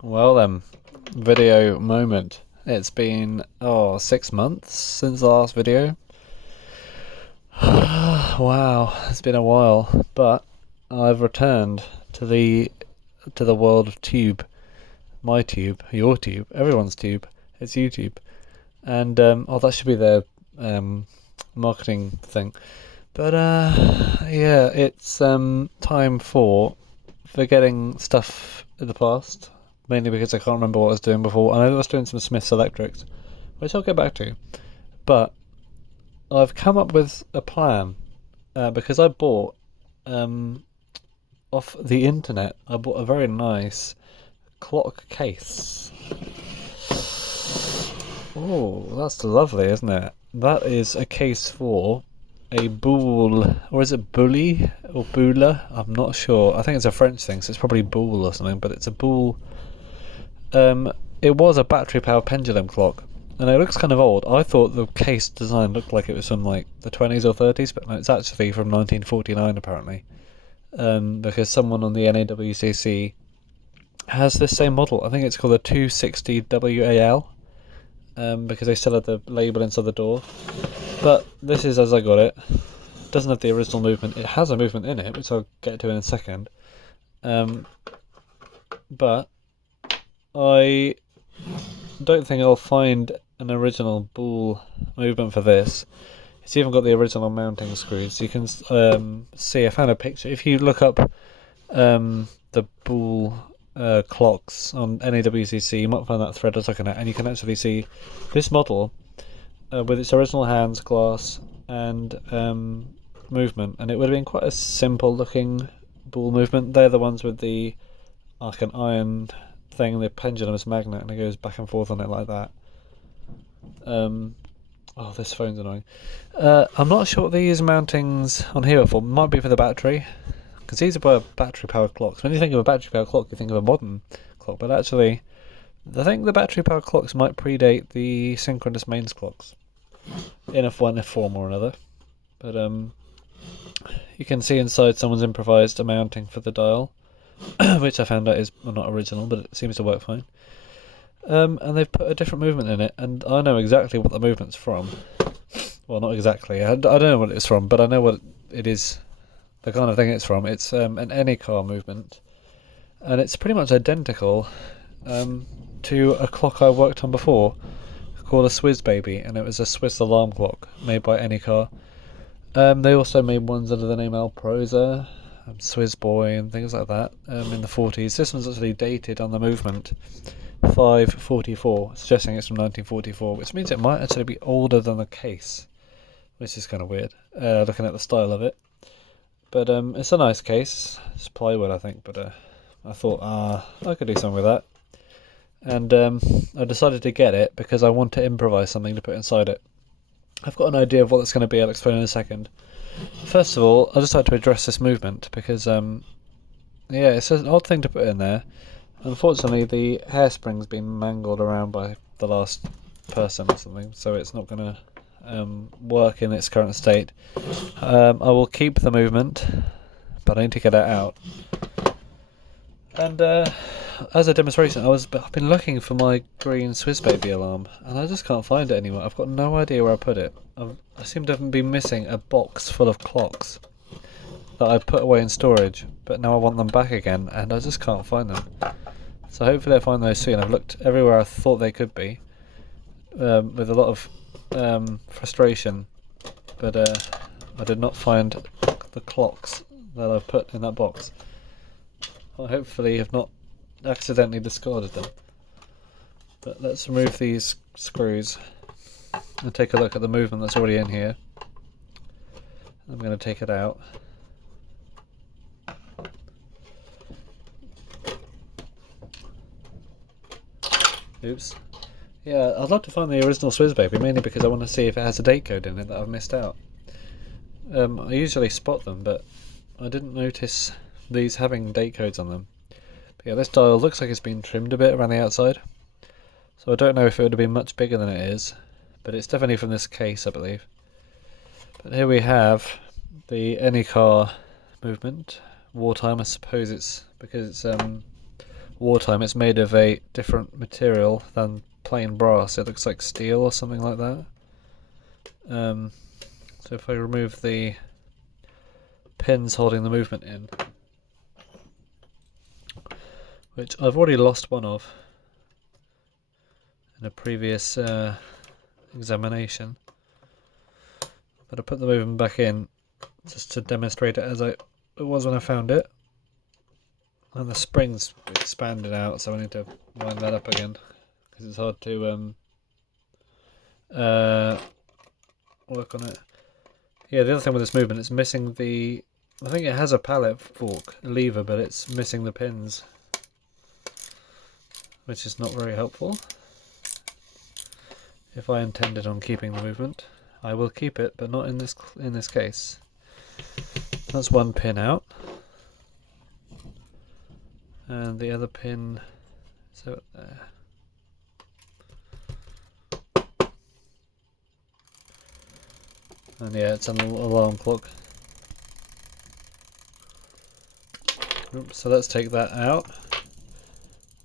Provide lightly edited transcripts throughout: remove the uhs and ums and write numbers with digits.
Well then, video moment. It's been 6 months since the last video. Wow, it's been a while, but I've returned to the world of tube, my tube, your tube, everyone's tube. It's YouTube, and that should be their um, marketing thing. But yeah, it's time for forgetting stuff in the past, mainly because I can't remember what I was doing before. I know I was doing some Smiths Electrics, which I'll get back to. But I've come up with a plan because I bought off the internet. I bought a very nice clock case. Oh, that's lovely, isn't it? That is a case for a boule, or is it bully or boule? I'm not sure. I think it's a French thing, so it's probably boule or something. But it's a boule. It was a battery-powered pendulum clock, and it looks kind of old. I thought the case design looked like it was from like the 20s or 30s, but no, it's actually from 1949 apparently. Because someone on the NAWCC has this same model. I think it's called the 260 WAL. Because they still had the label inside the door. But this is as I got it. Doesn't have the original movement. It has a movement in it, which I'll get to in a second. But I don't think I'll find an original boule movement for this. It's even got the original mounting screws. You can see, I found a picture. If you look up the boule clocks on NAWCC, you might find that thread I was looking at, and you can actually see this model with its original hands, glass, and movement, and it would have been quite a simple looking boule movement. They're the ones with the like an iron thing, the pendulum is magnet, and it goes back and forth on it like that. Oh, this phone's annoying. I'm not sure what these mountings on here are for. Might be for the battery, because these are battery-powered clocks. When you think of a battery-powered clock, you think of a modern clock, but actually, I think the battery-powered clocks might predate the synchronous mains clocks in one form or another. But you can see inside someone's improvised a mounting for the dial, which I found out is not original, but it seems to work fine. And they've put a different movement in it, and I know exactly what the movement's from. Well, not exactly. I don't know what it's from, but I know what it is. The kind of thing it's from. It's an Anycar movement, and it's pretty much identical to a clock I worked on before called a Swiss Baby, and it was a Swiss alarm clock made by Anycar. They also made ones under the name Alprosa, Swiss Boy, and things like that in the 40s. This one's actually dated on the movement 544, suggesting it's from 1944, which means it might actually be older than the case, which is kind of weird, looking at the style of it. But it's a nice case. It's plywood, I think, but I thought, I could do something with that. And I decided to get it because I want to improvise something to put inside it. I've got an idea of what it's going to be. I'll explain in a second. First of all, I'd just like to address this movement because, yeah, it's an odd thing to put in there. Unfortunately, the hairspring's been mangled around by the last person or something, so it's not going to work in its current state. I will keep the movement, but I need to get it out. And as a demonstration, I've been looking for my green Swiss Baby alarm, and I just can't find it anymore. I've got no idea where I put it. I seem to have been missing a box full of clocks that I put away in storage, but now I want them back again, and I just can't find them. So hopefully I find those soon. I've looked everywhere I thought they could be, with a lot of frustration, but I did not find the clocks that I've put in that box. I hopefully have not accidentally discarded them. But let's remove these screws and take a look at the movement that's already in here. I'm going to take it out. Oops. Yeah, I'd love to find the original Swiss Baby, mainly because I want to see if it has a date code in it that I've missed out. I usually spot them, but I didn't notice these having date codes on them. But yeah, this dial looks like it's been trimmed a bit around the outside, so I don't know if it would have been much bigger than it is, but it's definitely from this case, I believe. But here we have the Anycar movement. Wartime, I suppose it's because it's wartime, it's made of a different material than plain brass. It looks like steel or something like that. So if I remove the pins holding the movement in, which I've already lost one of in a previous examination, but I put the movement back in just to demonstrate it as it was when I found it. And the spring's expanded out, so I need to wind that up again because it's hard to work on it. Yeah, the other thing with this movement, it's missing the... I think it has a pallet fork lever, but it's missing the pins, which is not very helpful. If I intended on keeping the movement, I will keep it, but not in this case. That's one pin out, and the other pin is over there. And yeah, it's an alarm clock. Oops, so let's take that out.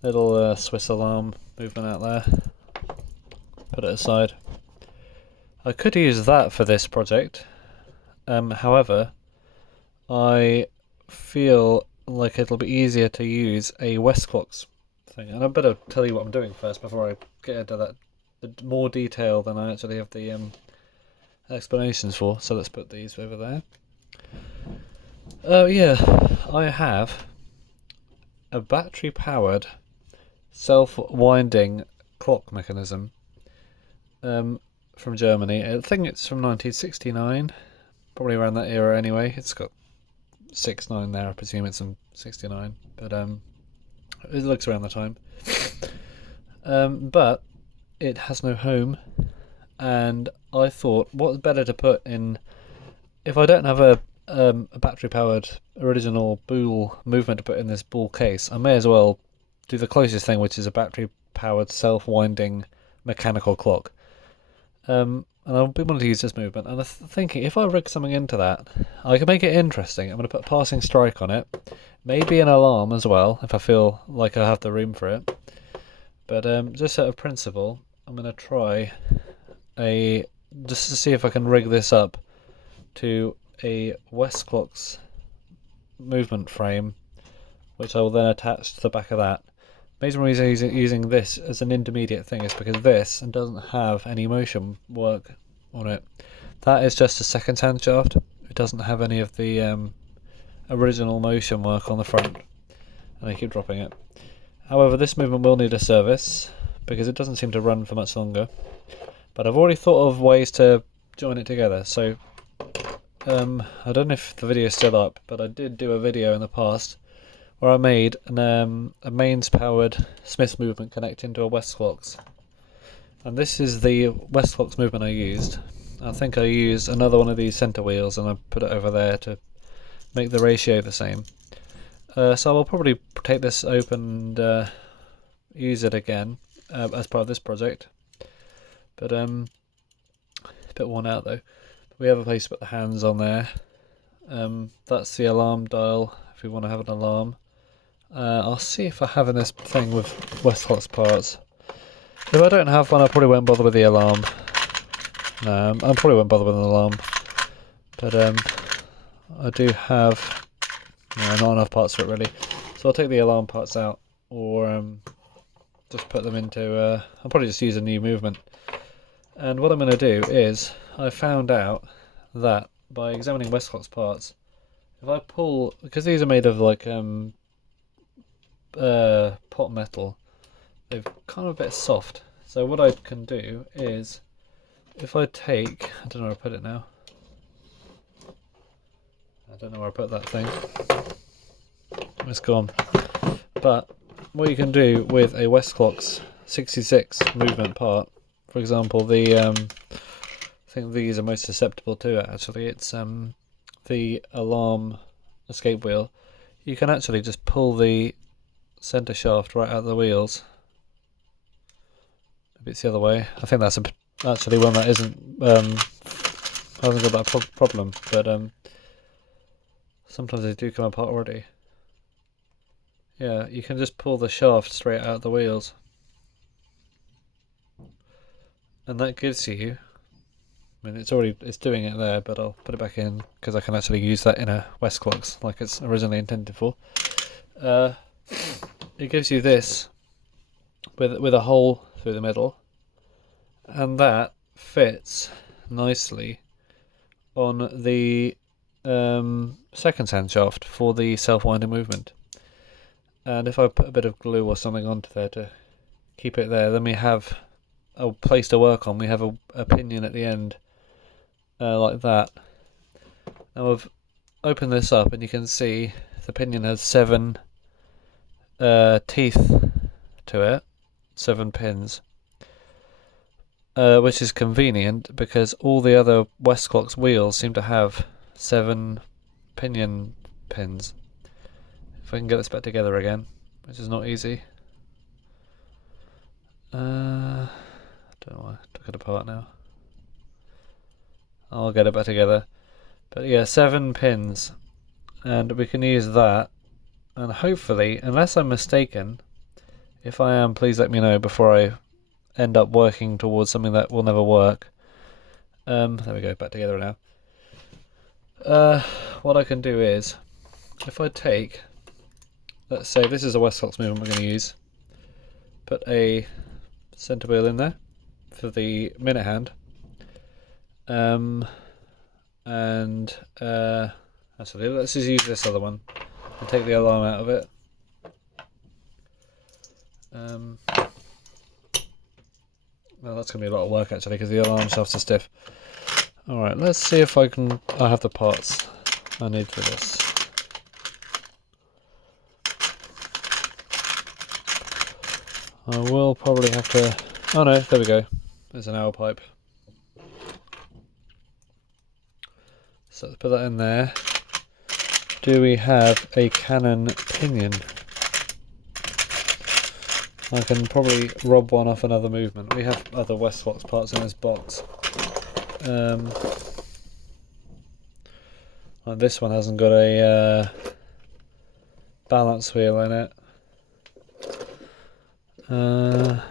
Little Swiss alarm movement out there. Put it aside. I could use that for this project. However, I feel like it'll be easier to use a Westclox thing. And I better tell you what I'm doing first before I get into that more detail than I actually have the explanations for. So let's put these over there. Yeah, I have a battery powered self-winding clock mechanism from Germany. I think it's from 1969, probably around that era anyway. It's got 69 there, I presume it's from 69, but it looks around the time. But it has no home, and I thought, what's better to put in, if I don't have a battery powered original Boule movement to put in this Boule case, I may as well do the closest thing, which is a battery powered self-winding mechanical clock. And I'll be wanting to use this movement, and I'm thinking if I rig something into that, I can make it interesting. I'm going to put a passing strike on it, maybe an alarm as well if I feel like I have the room for it. But just out of principle, I'm going to try just to see if I can rig this up to a Westclox movement frame, which I will then attach to the back of that. The reason we're using this as an intermediate thing is because this doesn't have any motion work on it. That is just a second-hand shaft. It doesn't have any of the original motion work on the front, and I keep dropping it. However, this movement will need a service because it doesn't seem to run for much longer. But I've already thought of ways to join it together. So I don't know if the video is still up, but I did do a video in the past where I made a mains powered Smith's movement connecting to a Westclox. And this is the Westclox movement I used. I think I used another one of these centre wheels and I put it over there to make the ratio the same. So I'll probably take this open and use it again as part of this project. But it's a bit worn out though. We have a place to put the hands on there. That's the alarm dial if we want to have an alarm. I'll see if I have in this thing with Westclox parts. If I don't have one, I probably won't bother with the alarm. No, I probably won't bother with an alarm. But I do have not enough parts for it really. So I'll take the alarm parts out, or just put them into... I'll probably just use a new movement. And what I'm going to do is, I found out that by examining Westclox parts, if I pull... Because these are made of like pot metal, they're kind of a bit soft. So what I can do is, if I take... I don't know where I put it now. I don't know where I put that thing. It's gone. But what you can do with a Westclox 66 movement part, for example, I think these are most susceptible to it actually, it's the alarm escape wheel. You can actually just pull the centre shaft right out of the wheels. Maybe it's the other way. I think that's actually one that isn't hasn't got that problem, but sometimes they do come apart already. Yeah, you can just pull the shaft straight out of the wheels. And that gives you, I mean it's doing it there, but I'll put it back in because I can actually use that inner Westclox like it's originally intended for. It gives you this with a hole through the middle, and that fits nicely on the second hand shaft for the self-winding movement. And if I put a bit of glue or something onto there to keep it there, then we have a place to work on. We have a pinion at the end, like that. Now I've opened this up and you can see the pinion has 7 teeth to it, 7 pins, which is convenient because all the other Westclox wheels seem to have 7 pinion pins. If I can get this back together again, which is not easy. I don't know why I took it apart now. I'll get it back together. But yeah, 7 pins, and we can use that, and hopefully, unless I'm mistaken, if I am, please let me know before I end up working towards something that will never work. There we go, back together now. What I can do is, if I take, let's say this is a Westclox movement we're going to use, put a centre wheel in there for the minute hand, and actually let's just use this other one and take the alarm out of it. Well, that's going to be a lot of work actually because the alarm shafts are stiff. Alright, let's see if I have the parts I need for this. I will probably have to... Oh no, there we go. There's an hour pipe. So let's put that in there. Do we have a Canon pinion? I can probably rob one off another movement. We have other Westclox parts in this box. Like this one hasn't got a balance wheel in it. And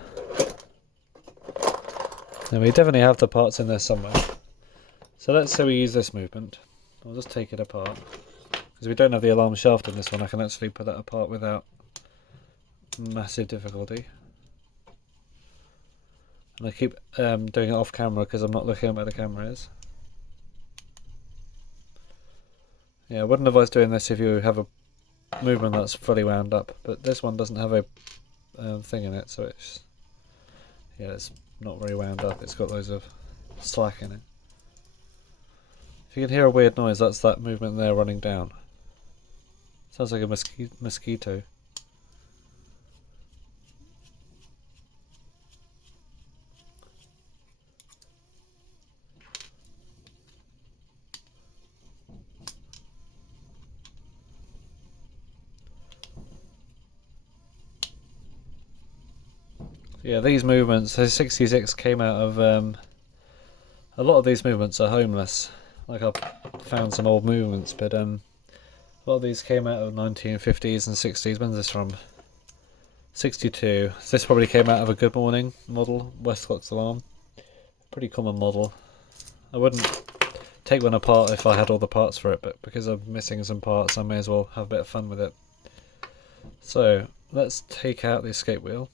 we definitely have the parts in there somewhere. So let's say we use this movement. I'll just take it apart. Because we don't have the alarm shaft in this one, I can actually put that apart without massive difficulty. And I keep doing it off camera because I'm not looking at where the camera is. Yeah, I wouldn't advise doing this if you have a movement that's fully wound up, but this one doesn't have a thing in it, so it's not very wound up. It's got loads of slack in it. If you can hear a weird noise, that's that movement there running down. Sounds like a mosquito. Yeah, these movements, so 66 came out of, a lot of these movements are homeless. Like I've found some old movements, but a lot of these came out of 1950s and 60s. When's this from? 62. So this probably came out of a Good Morning model, Westclox alarm. Pretty common model. I wouldn't take one apart if I had all the parts for it, but because I'm missing some parts, I may as well have a bit of fun with it. So let's take out the escape wheel.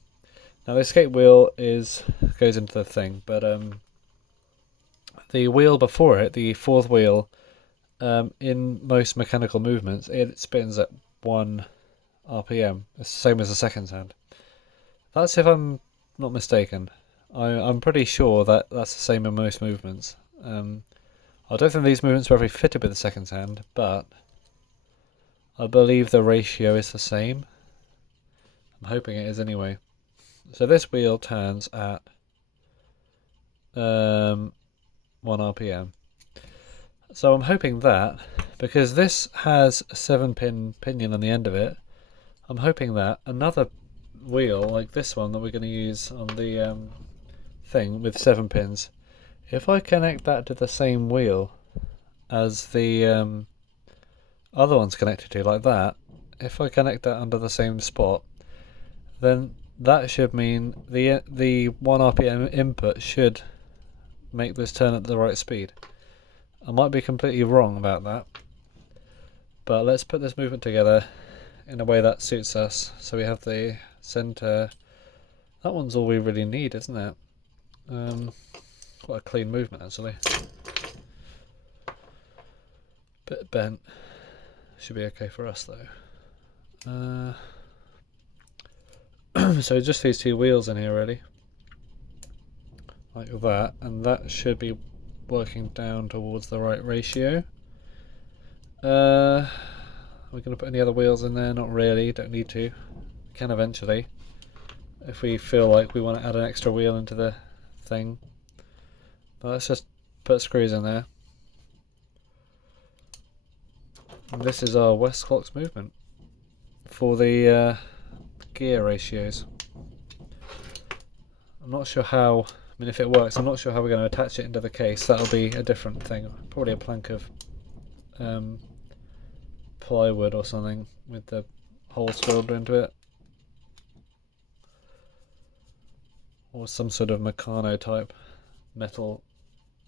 Now the escape wheel goes into the thing, but the wheel before it, the fourth wheel, in most mechanical movements, it spins at 1 RPM. It's the same as the second hand. That's if I'm not mistaken. I'm pretty sure that that's the same in most movements. I don't think these movements were ever fitted with the second hand, but I believe the ratio is the same. I'm hoping it is anyway. So this wheel turns at 1 RPM. So I'm hoping that, because this has a 7-pin pinion on the end of it, I'm hoping that another wheel like this one that we're going to use on the thing with 7 pins, if I connect that to the same wheel as the other one's connected to, like that, if I connect that under the same spot, then that should mean the 1 RPM input should make this turn at the right speed. I might be completely wrong about that, but let's put this movement together in a way that suits us. So we have the center. That one's all we really need, isn't it? Quite a clean movement actually. Bit bent. Should be okay for us though. So just these two wheels in here really, like that, and that should be working down towards the right ratio. Are we going to put any other wheels in there? Not really, don't need to. Can eventually, if we feel like we want to add an extra wheel into the thing. But let's just put screws in there. And this is our Westclox movement for the gear ratios. I'm not sure how, I mean if it works, I'm not sure how we're going to attach it into the case. That'll be a different thing, probably a plank of plywood or something with the holes drilled into it, or some sort of Meccano type metal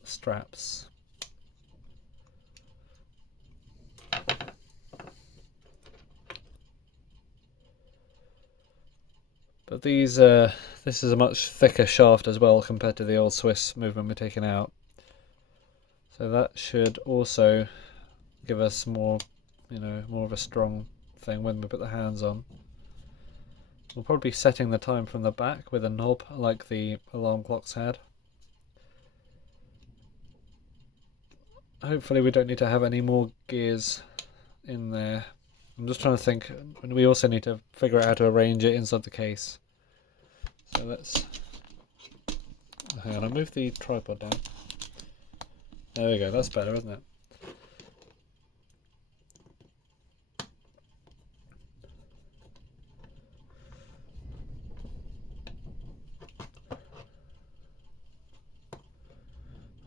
straps. But these, this is a much thicker shaft as well compared to the old Swiss movement we're taking out. So that should also give us more, more of a strong thing when we put the hands on. We'll probably be setting the time from the back with a knob like the alarm clocks had. Hopefully we don't need to have any more gears in there. I'm just trying to think, and we also need to figure out how to arrange it inside the case. So let's, hang on, I'll move the tripod down. There we go, that's better, isn't it?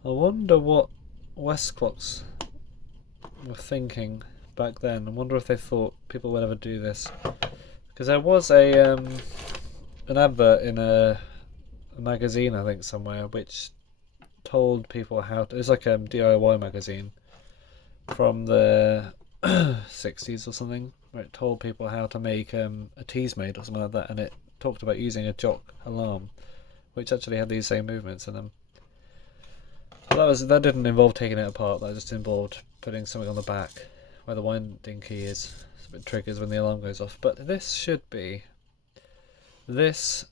I wonder what Westclox were thinking back then. I wonder if they thought people would ever do this, because there was a an advert in a magazine, I think somewhere, which told people how to. It's like a DIY magazine from the 60s or something, where it told people how to make a Teasmade or something like that, and it talked about using a jock alarm, which actually had these same movements in them. That didn't involve taking it apart. That just involved putting something on the back where the winding key is. So it triggers when the alarm goes off. But this should be this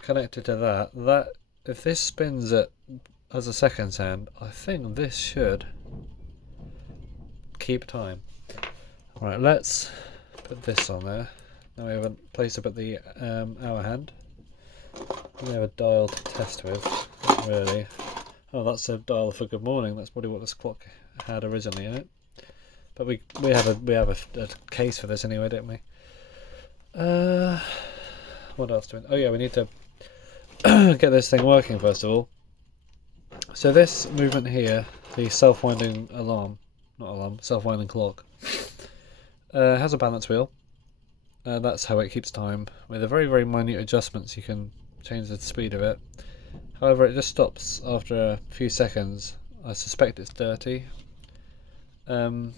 connected to that. That if this spins it as a second hand, I think this should keep time. Right, let's put this on there. Now we have a place to put the hour hand. We have a dial to test with, really. Oh, that's a dial for good morning. That's probably what this clock had originally in it. But we have a case for this anyway, don't we? What else do we? Oh yeah, we need to get this thing working first of all. So this movement here, the self-winding self-winding clock, has a balance wheel. That's how it keeps time. With a very, very minute adjustments, you can change the speed of it. However, it just stops after a few seconds. I suspect it's dirty. And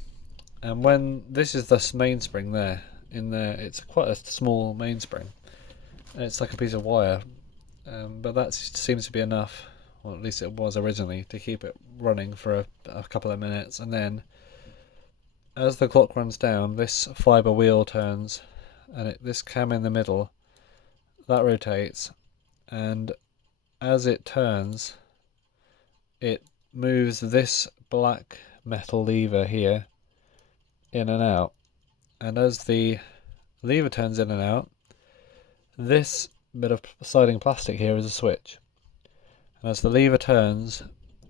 when this is the mainspring there, in there, it's quite a small mainspring. It's like a piece of wire, but that seems to be enough, or at least it was originally, to keep it running for a couple of minutes. And then, as the clock runs down, this fibre wheel turns, and this cam in the middle, that rotates, and as it turns, it moves this black metal lever here in and out, and as the lever turns in and out, this bit of sliding plastic here is a switch, and as the lever turns,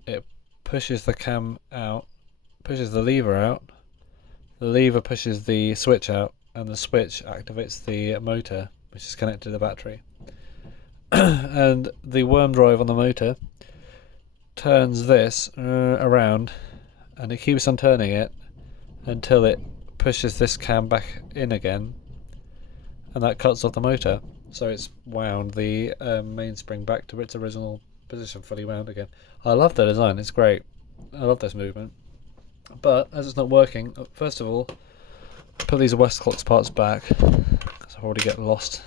it pushes the cam out, pushes the lever out, the lever pushes the switch out, and the switch activates the motor, which is connected to the battery. And the worm drive on the motor turns this around, and it keeps on turning it until it pushes this cam back in again, and that cuts off the motor. So it's wound the mainspring back to its original position, fully wound again. I love the design, it's great. I love this movement. But as it's not working, first of all, put these Westclox parts back, because I already get lost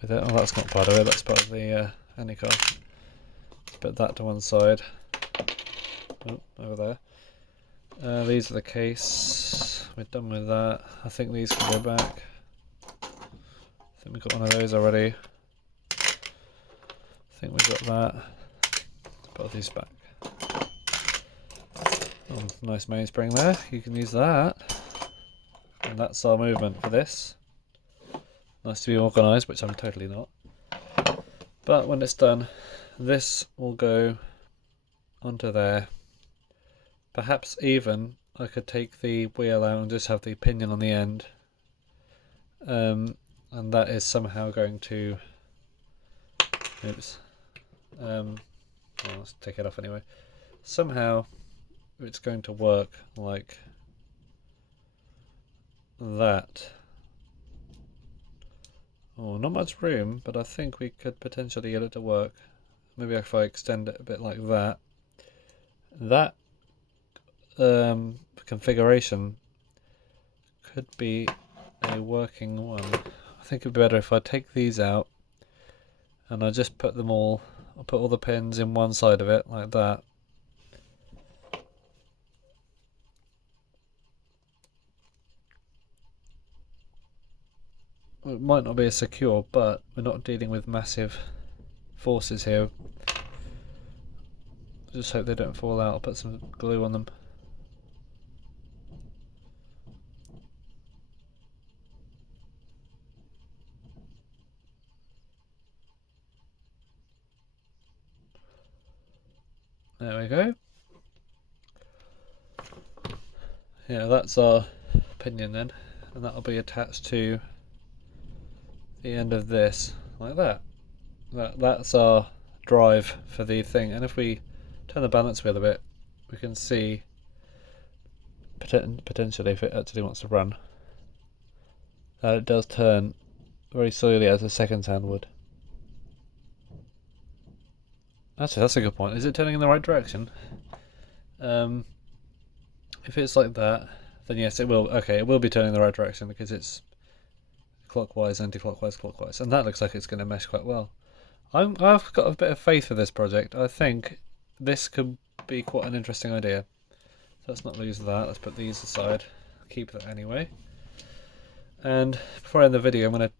with it. Oh, that's not part of it, that's part of the Anycar. Let's put that to one side. Oh, over there. These are the case. We're done with that. I think these can go back. I think we've got one of those already. I think we've got that. Let's put these back. Oh, nice mainspring there. You can use that. And that's our movement for this. Nice to be organised, which I'm totally not. But when it's done, this will go onto there. Perhaps even I could take the wheel out and just have the pinion on the end. And that is somehow going to... Oops. Well, let's take it off anyway. Somehow it's going to work like that. Oh, not much room, but I think we could potentially get it to work. Maybe if I extend it a bit like that. That configuration could be a working one. I think it'd be better if I take these out and I just put them all, I'll put all the pins in one side of it like that. It might not be as secure, but we're not dealing with massive forces here. Just hope they don't fall out. I'll put some glue on them. There we go. Yeah, that's our pinion then, and that'll be attached to the end of this, like that. That's our drive for the thing, and if we turn the balance wheel a bit, we can see potentially if it actually wants to run, that it does turn very slowly as a second hand would. Actually, that's a good point. Is it turning in the right direction? If it's like that, then yes, it will. Okay, it will be turning in the right direction because it's clockwise, anti-clockwise, clockwise, and that looks like it's going to mesh quite well. I've got a bit of faith for this project. I think this could be quite an interesting idea. So let's not lose that. Let's put these aside. Keep that anyway. And before I end the video, I'm going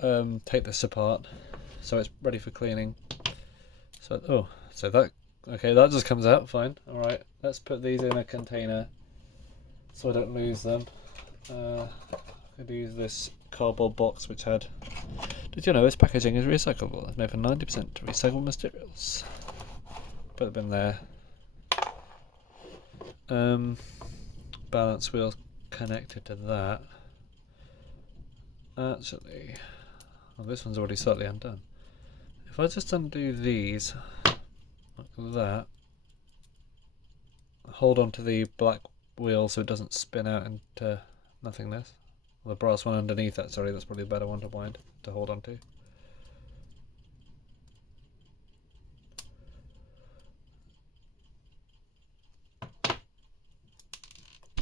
to take this apart so it's ready for cleaning. So that just comes out fine. All right, let's put these in a container so I don't lose them. I could use this cardboard box which had... Did you know this packaging is recyclable? It's made from 90% recyclable materials. Put them in there. Balance wheel connected to that. Actually, well, this one's already slightly undone. If I just undo these like that, hold on to the black wheel so it doesn't spin out into nothingness. Well, the brass one underneath that, sorry, that's probably a better one to hold on to.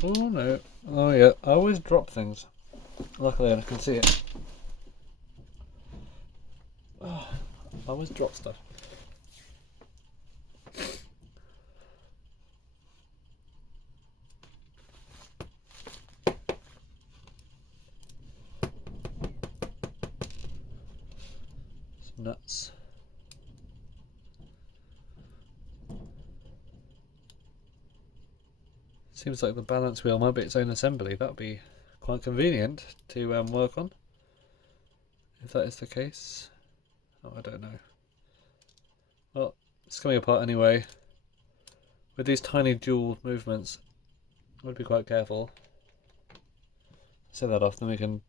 Oh no, oh yeah, I always drop things. Luckily I can see it. Oh, I always drop stuff. Some nuts. Seems like the balance wheel might be its own assembly. That would be quite convenient to work on, if that is the case. Oh, I don't know. Well, it's coming apart anyway. With these tiny dual movements, I would be quite careful. Set that off, then we can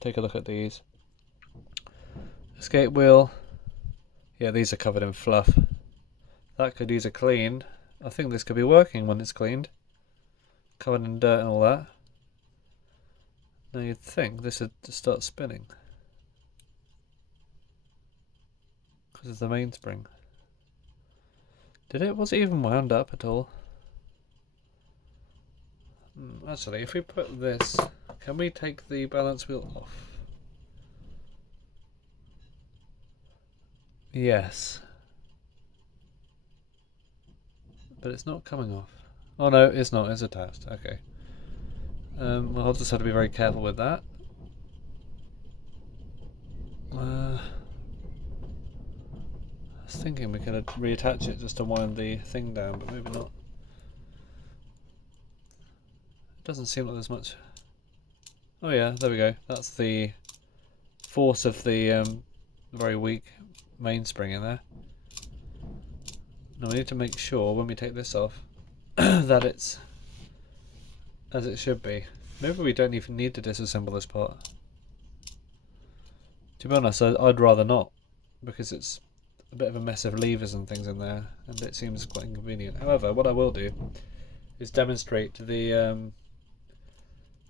take a look at these. Escape wheel. Yeah, these are covered in fluff. That could use a clean. I think this could be working when it's cleaned. Covered in dirt and all that. Now you'd think this would start spinning because of the mainspring. Did it? Was it even wound up at all? Actually, if we put this, can we take the balance wheel off? Yes. But it's not coming off. Oh no, it's not. It's attached. Okay. Well, I'll just have to be very careful with that. I was thinking we could reattach it just to wind the thing down, but maybe not. It doesn't seem like there's much. Oh yeah, there we go. That's the force of the very weak mainspring in there. Now we need to make sure when we take this off that it's as it should be. Maybe we don't even need to disassemble this part. To be honest, I'd rather not, because it's a bit of a mess of levers and things in there, and it seems quite inconvenient. However, what I will do is demonstrate the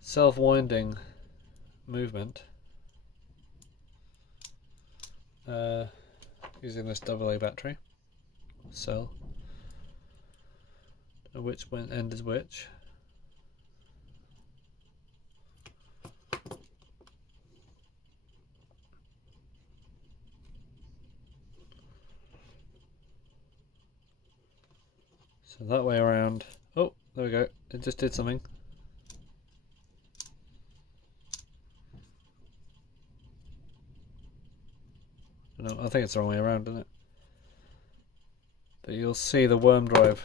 self-winding movement using this AA battery cell. Which end is which. So that way around. Oh, there we go. It just did something. No, I think it's the wrong way around, isn't it? But you'll see the worm drive.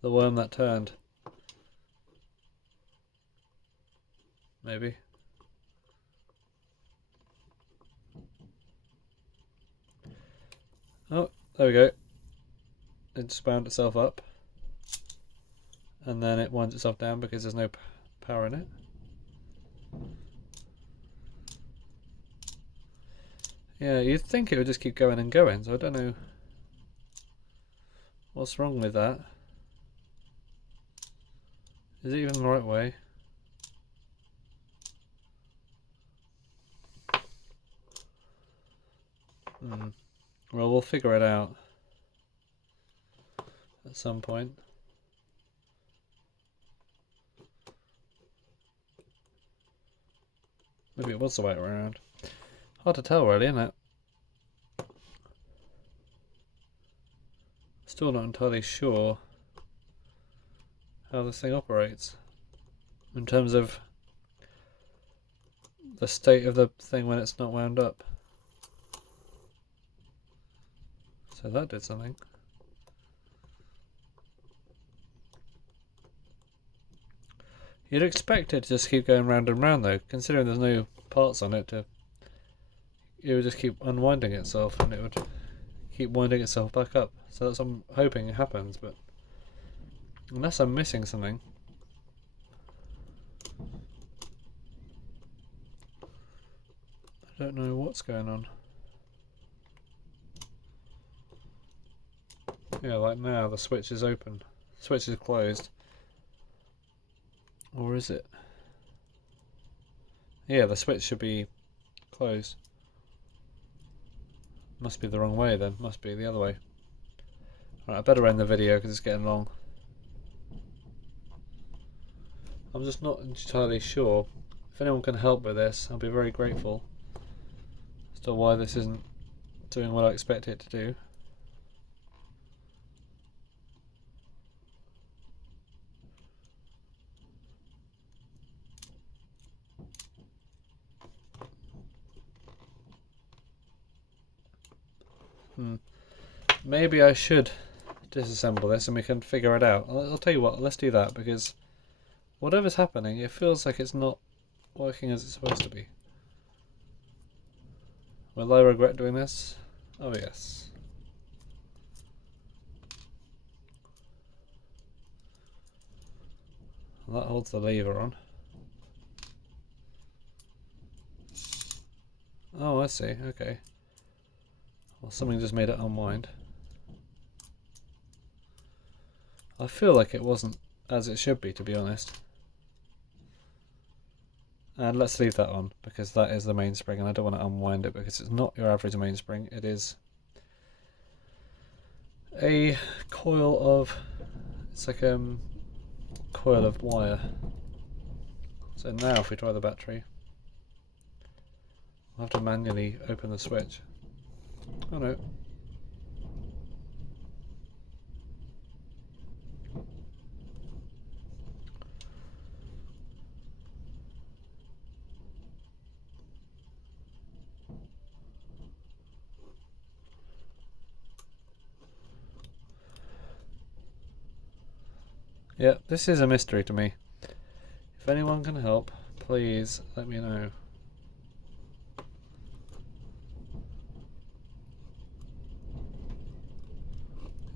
The worm that turned. Maybe. Oh, there we go. It just wound itself up. And then it winds itself down because there's no power in it. Yeah, you'd think it would just keep going and going, so I don't know what's wrong with that. Is it even the right way? Well, we'll figure it out at some point. Maybe it was the way around. Hard to tell really, isn't it? Still not entirely sure how this thing operates in terms of the state of the thing when it's not wound up. So that did something. You'd expect it to just keep going round and round though, considering there's no parts on it. It would just keep unwinding itself and it would keep winding itself back up. So that's what I'm hoping happens, but unless I'm missing something. I don't know what's going on. Yeah, like now the switch is open. The switch is closed. Or is it? Yeah, the switch should be closed. Must be the wrong way then. Must be the other way. Right, I better end the video because it's getting long. I'm just not entirely sure. If anyone can help with this, I'll be very grateful as to why this isn't doing what I expect it to do. Maybe I should disassemble this and we can figure it out. I'll tell you what, let's do that, because whatever's happening, it feels like it's not working as it's supposed to be. Will I regret doing this? Oh yes. That holds the lever on. Oh, I see, okay. Well, something just made it unwind. I feel like it wasn't as it should be, to be honest. And let's leave that on, because that is the mainspring, and I don't want to unwind it because it's not your average mainspring. It is a coil of, it's like a coil of wire. So now if we try the battery, I'll have to manually open the switch. Oh no. Yeah, this is a mystery to me. If anyone can help, please let me know.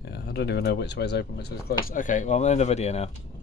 Yeah, I don't even know which way is open, which way is closed. Okay, well I'm in the video now.